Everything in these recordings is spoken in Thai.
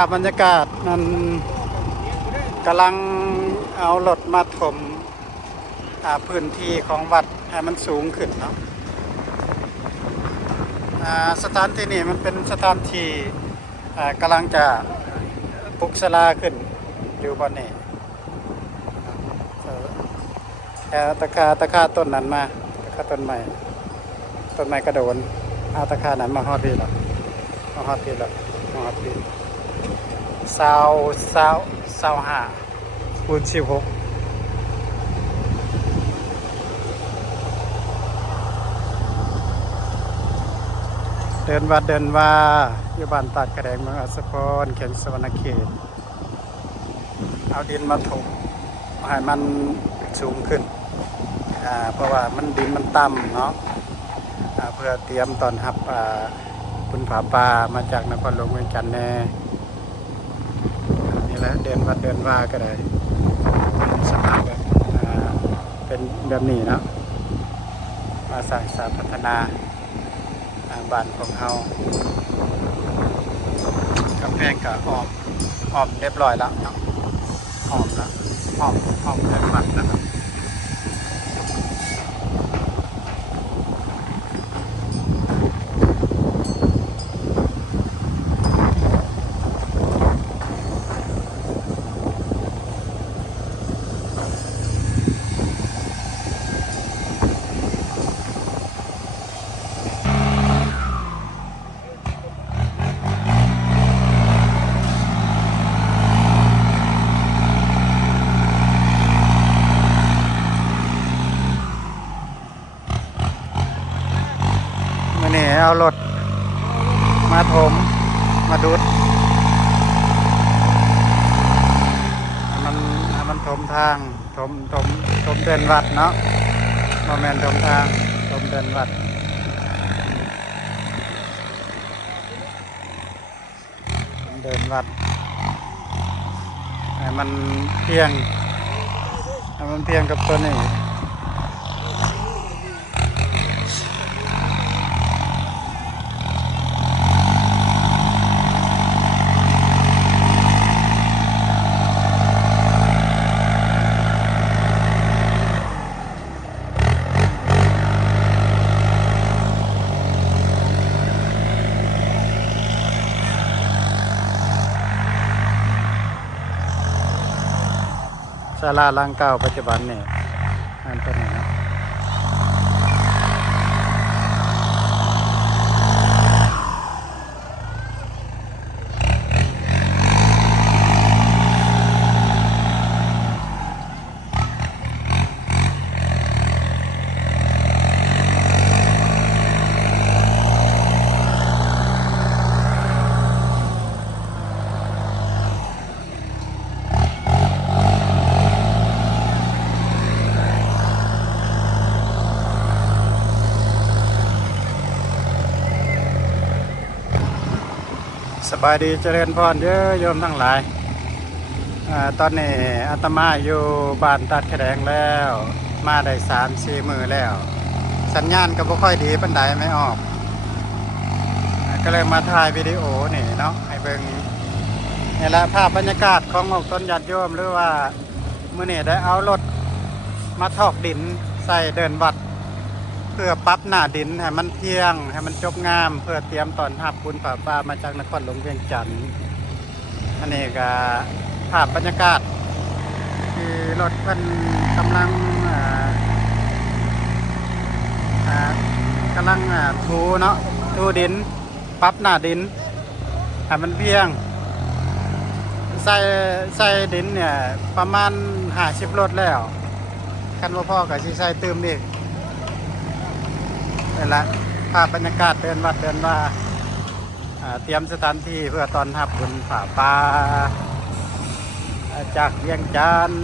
าพบรรยากาศนั้นกำลังเอารถมาถมพื้นที่ของวัดให้มันสูงขึ้นเนาะสถานที่นี้มันเป็นสถานที่กำลังจะปลุกศาลาขึ้นอยู่บนนี้แค่ตะคาต้นนั้นมาตะคาต้นใหม่กระโดนเอาตะคานั้นมาฮอดพี่หรอมาฮอดพี่25 คูณ 16เดินว่าอยู่บ้านตัดกระแดงเมืองอัสสพรเขตสวรรณเขตเอาดินมาถมให้มันสูงขึ้นเพราะว่ามันดินมันต่ำเนาะเพื่อเตรียมตอนรับบุญผาป่ามาจากนครหลวงเวียงจันทร์แน่นี่แหละเดินว่าก็ได้สภาพเป็นแบบนี้เนาะมาสร้างสรรค์พัฒนาบ้านของเฮากำแพงก็อ้อมเรียบร้อยแล้วเนาะอ้อมเรียบร้อยแล้วนี่เอารถมาถมมาดูดมันถมทางถมเดินวัดเนาะโมเมนต์ถมทางถมเดินวัดให้มันเพียงกับตัวนี้ศาลาหลังเก่าปัจจุบันนี่อันเป็นไงนะสบายดีเจริญพรเยอะโยมทั้งหลายตอนนี้อาตมาอยู่บ้านตัดกระแดงแล้วมาได้3-4 มื้อแล้วสัญญาณก็บ่ค่อยดีปานใดไม่ออกก็เลยมาถ่ายวิดีโอนี่เนาะให้เบิ่งนี่แหละภาพบรรยากาศของต้นญาติโยมหรือว่ามื้อนี้ได้เอารถมาทอกดินใส่เดินวัดเพื่อปรับหน้าดินให้มันเที่ยงให้มันจบงามเพื่อเตรียมตอนรับบุญผาป่ามาจากนครหลวงเวียงจันทร์อันนี้ก็ภาพบรรยากาศคือรถเพิ่นกำลังทูเนาะทูดินปรับหน้าดินให้มันเพียงใส่ดินเนี่ยประมาณ50 รถแล้วคันว่าพ่อกับสิใส่เติมอีกนี่แหละภาพบรรยากาศเดินวัดเดินว่าเตรียมสถานที่เพื่อตอนรับบุญผาป่าจากเวียงจันทร์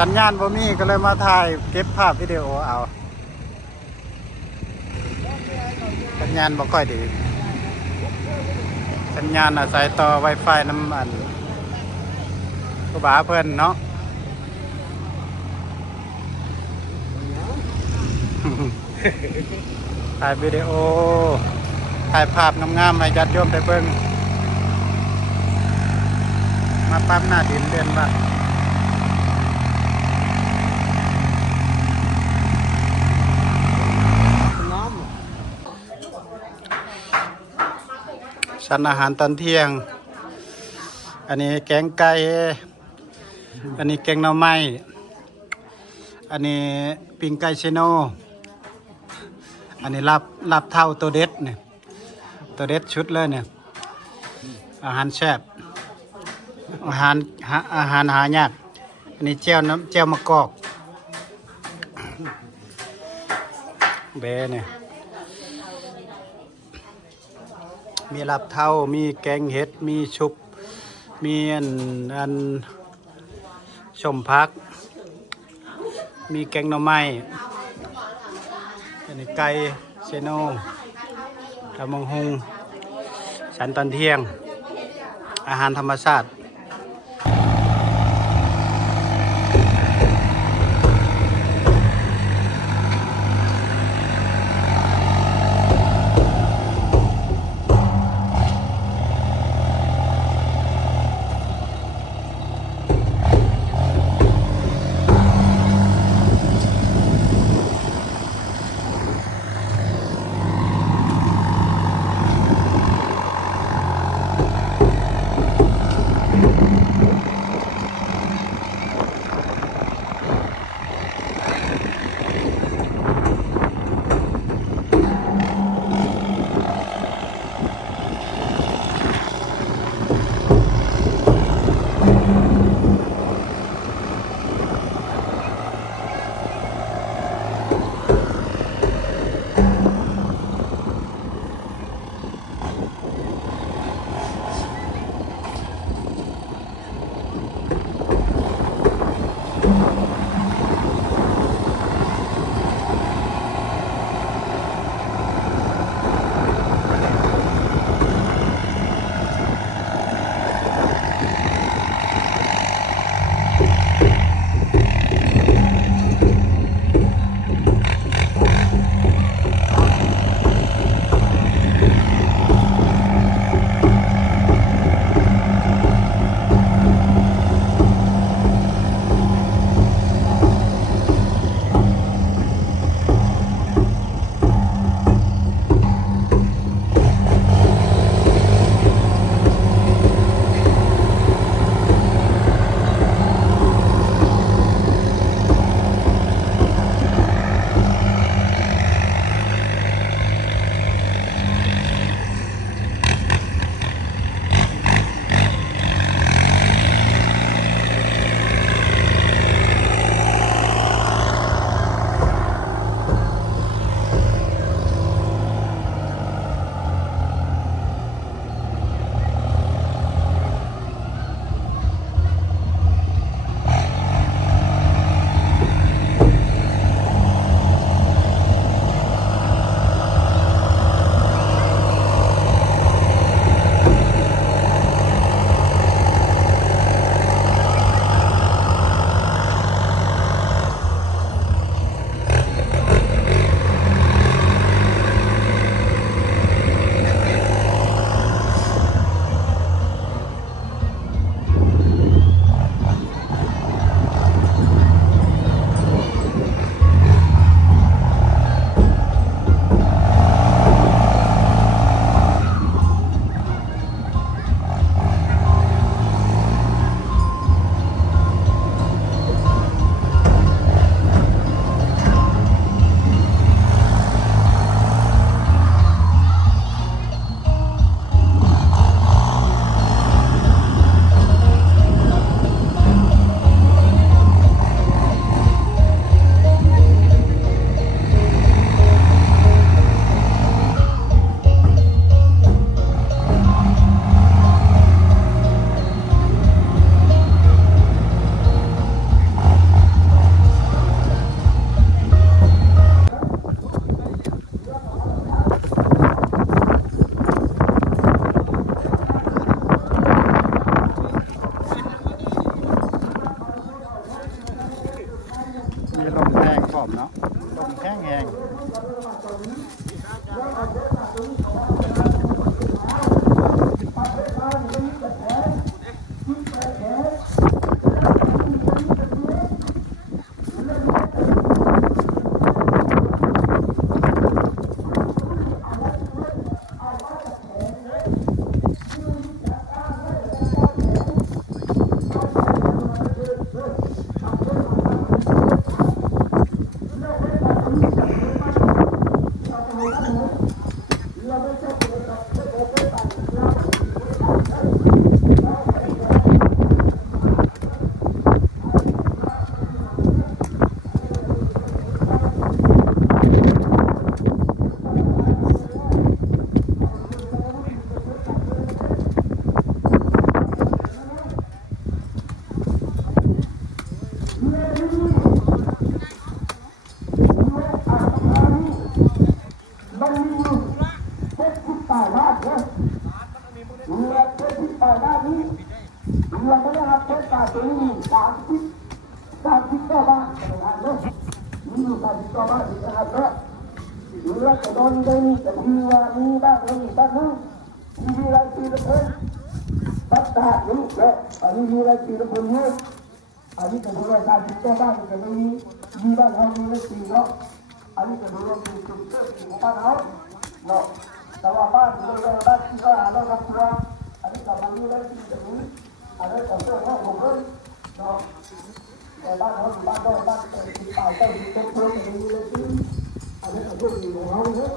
สัญญาณบ่มีก็เลยมาถ่ายเก็บภาพวิดีโอเอาสัญญาณบ่ค่อยดีสัญญาณอาศัยต่อ Wi-Fi น้ำมันครูบาเพิ่นเนาะ ถ่ายวิดีโอ ถ่ายภาพงามๆให้ญาติโยมได้เบิ่งมาปั๊มหน้าดินเดือนว่าชั้นอาหารตอนเที่ยงอันนี้แกงไก่อันนี้แกงหน่อไม้อันนี้ปิ้งไก่เชโนอันนี้ลาบเท่าตัวเด็ดเนี่ยตัวเด็ดชุดเลยเนี่ยอาหารแซ่บอาหารหายากอันนี้แจ่วน้ำแจ่วมะกอกเบเนี่ยมีลาบเท่ามีแกงเห็ดมีชุบมีอันชมพักมีแกงหน่อไม้อันนี้ไก่เชโนตะมงฮงฉันตอนเที่ยงอาหารธรรมชาติอมเนาะลมแห้ง อยู่การที่ต่อมาถึงนะครับเนาะหรือว่าจะโดนได้จะมีว่ามีบ้างแล้วมีบ้างนึงมีรายชื่อละคนบัตรทหารนี่แหละอันนี้มีรายชื่อละคนเยอะอันนี้จะดูว่าการที่ต่อมาจะมีบ้านเรามีรายชื่อเนาะอันนี้จะดูว่าเป็นจุดเชื่อมของบ้านเราเนาะแต่ว่าบ้านเราบ้านที่ว่าเราทำธุระอันนี้จะมีรายชื่อแบบนี้อันนี้จะเชื่อมของผมเลยเนาะแต่บ้านเราอยู่บ้านเราบ้านติดป่าใต้ติดต้นไม้จะมีรายชื่ออันนี้จะเชื่อมของเราเนี่ย